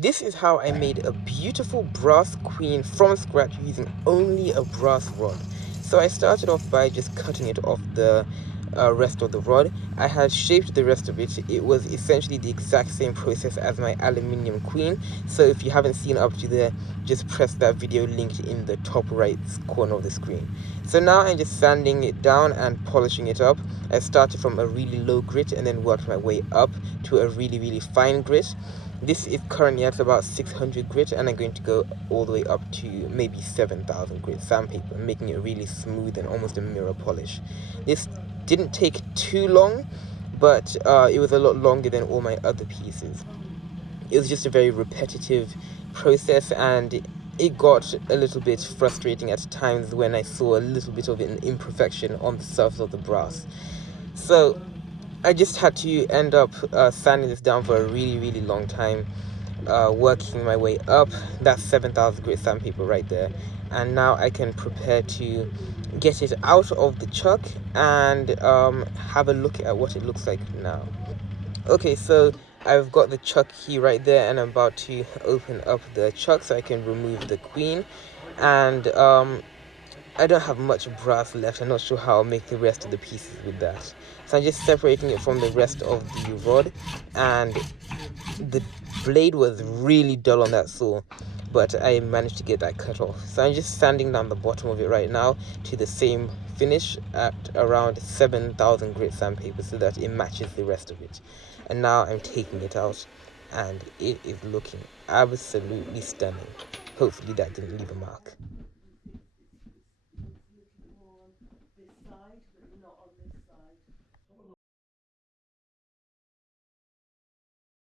This is how I made a beautiful brass queen from scratch using only a brass rod. So I started off by just cutting it off the rest of the rod. I had shaped the rest of it. It was essentially the exact same process as my aluminium queen. So if you haven't seen up to there, just press that video linked in the top right corner of the screen. So now I'm just sanding it down and polishing it up. I started from a really low grit and then worked my way up to a really fine grit. This is currently at about 600 grit, and I'm going to go all the way up to maybe 7,000 grit sandpaper, making it really smooth and almost a mirror polish. This didn't take too long, but it was a lot longer than all my other pieces. It was just a very repetitive process, and it got a little bit frustrating at times when I saw a little bit of an imperfection on the surface of the brass. So I just had to end up sanding this down for a really long time, working my way up. That's 7,000 grit sandpaper right there. And now I can prepare to get it out of the chuck and have a look at what it looks like now. Okay, so I've got the chuck key right there, and I'm about to open up the chuck so I can remove the queen. And I don't have much brass left. I'm not sure how I'll make the rest of the pieces with that. So I'm just separating it from the rest of the rod, and the blade was really dull on that saw, but I managed to get that cut off. So I'm just sanding down the bottom of it right now to the same finish at around 7,000 grit sandpaper so that it matches the rest of it. And now I'm taking it out, and it is looking absolutely stunning. Hopefully that didn't leave a mark.